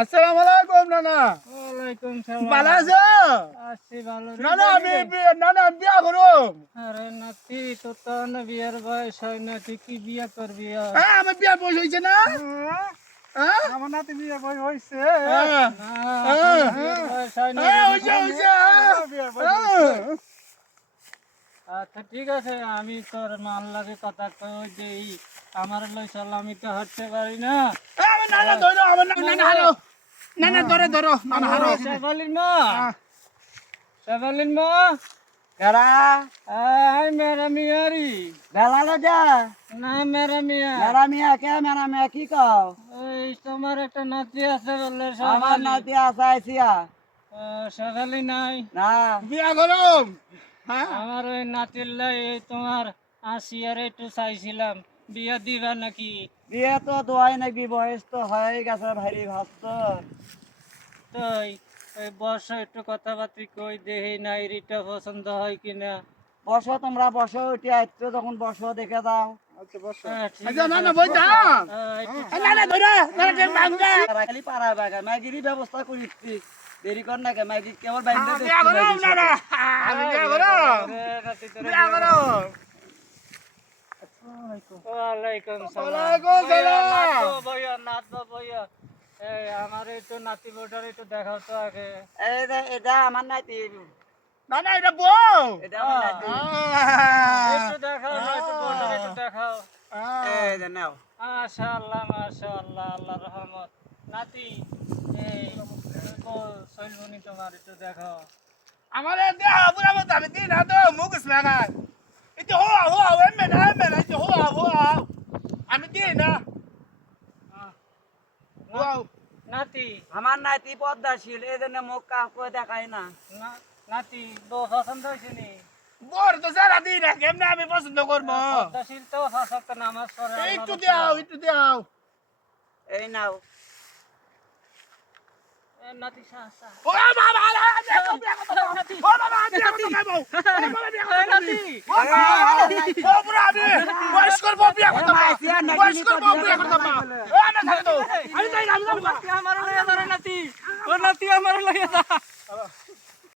আসসালামু আলাইকুম নানা। ওয়ালাইকুম সালাম। ভালো আছো? আছি ভালো রে। নানা আমি বিয়া করুম। আরে নাতি তো তো না বিয়ার বয়স হয় না, তুই কি বিয়া করবি আর? হ্যাঁ আমার বিয়া বয়স হয়েছে না? হ্যাঁ? আমার নাতি বিয়ে বই হইছে। হ্যাঁ। না, হ্যাঁ। বিয়ার বয়স হয় না হ্যাঁ, রে হয়েছে, নাতি। হয়েছে, বিয়ার বই হ্যাঁ। আচ্ছা ঠিক আছে, আমি তোর মাল লাগে কথা কই যে আমার লই চল, আমি তো হাঁটতে পারি না। হ্যাঁ, আমার নানা ধরো, আমার নানা হারো। নানা ধরো, নানা হারো। শেফালিন মা, শেফালিন মা, কারা আই মেরা মিয়ারি। বেলা যা না মেরা মিয়া, মেরা মিয়া কে মেরা মিয়া কি কও? এই তোমার একটা নাতি আছে বললে আমার শেফালি। নাতি আসাইছিয়া শেফালি নাই? না বিয়া করুম। হ্যাঁ? আমার ওই নাতির লাই এই তোমার আসিয়ার একটু চাইছিলাম, বিয়া দিবা নাকি? বিয়ে তো দোয়াই নাকি বয়স তো হয়ে গেছে ভারী ভাস্ত। তাই ওই বর্ষ একটু কথাবার্তি কই দেহি নাই রিটা পছন্দ হয় কিনা। বসো তোমরা বসো উঠে আসছো যখন বসো দেখে দাও। ঠিক আচ্ছা আছে। নানা বই যাম। একটু নানা ধরো, নানা টেন ভাঙবে। খালি পাড়া বাগা ম্যাগিরই ব্যবস্থা করিচ্ছি, দেরি কর না কে ম্যাগি কেবল বাইন্দা বিয়া করুম নানা। আমি বিয়া করুম। রে, নাতি তোরে বিয়া করুম। ওয়ালাইকুম সালাম। ওয়ালাইকুম সালাম। ভাইয়া নাচবো ভাইয়া। এই আমার একটু নাতি বোটার একটু দেখাও তো আগে। এই যে এটা আমার নাতি, নানা এটা বউ। এটা আমার নাতি। একটু দেখাও না, একটু বোটার একটু দেখাও। এই যে নাও। মাশাআল্লাহ মাশাআল্লাহ, আল্লাহর রহমত। নাতি এই সৈলমনি তোমার একটু দেখাও। আমার দেহা পুরা মতো আমি দিন না তো মুখস লাগাই এটা হো এমে না এটা হো আমি দিন না নাতি আমার নাতি পদ্মাশীল এই জন্য মুখ কাউকে দেখায় না। নাতি বউ পছন্দ হয়েছে নি? বর তো সারা দিন না কেমনে আমি পছন্দ করবো পদ্মাশীল তো হাসাতে নামাজ পড়ে। একটু দাও এই নাও। নাতি সাহসা। ও বাবা নাতি ও বাবা বিয়া করতে যাবো নাতি ও পুরা আমি বয়স করবো বিয়া করতে বয়স করবো বিয়া করতে ও আমার সাথে তো আমি তাই আমি নাতি আমার লইয়া ধরে নাতি, ও নাতি আমার লইয়া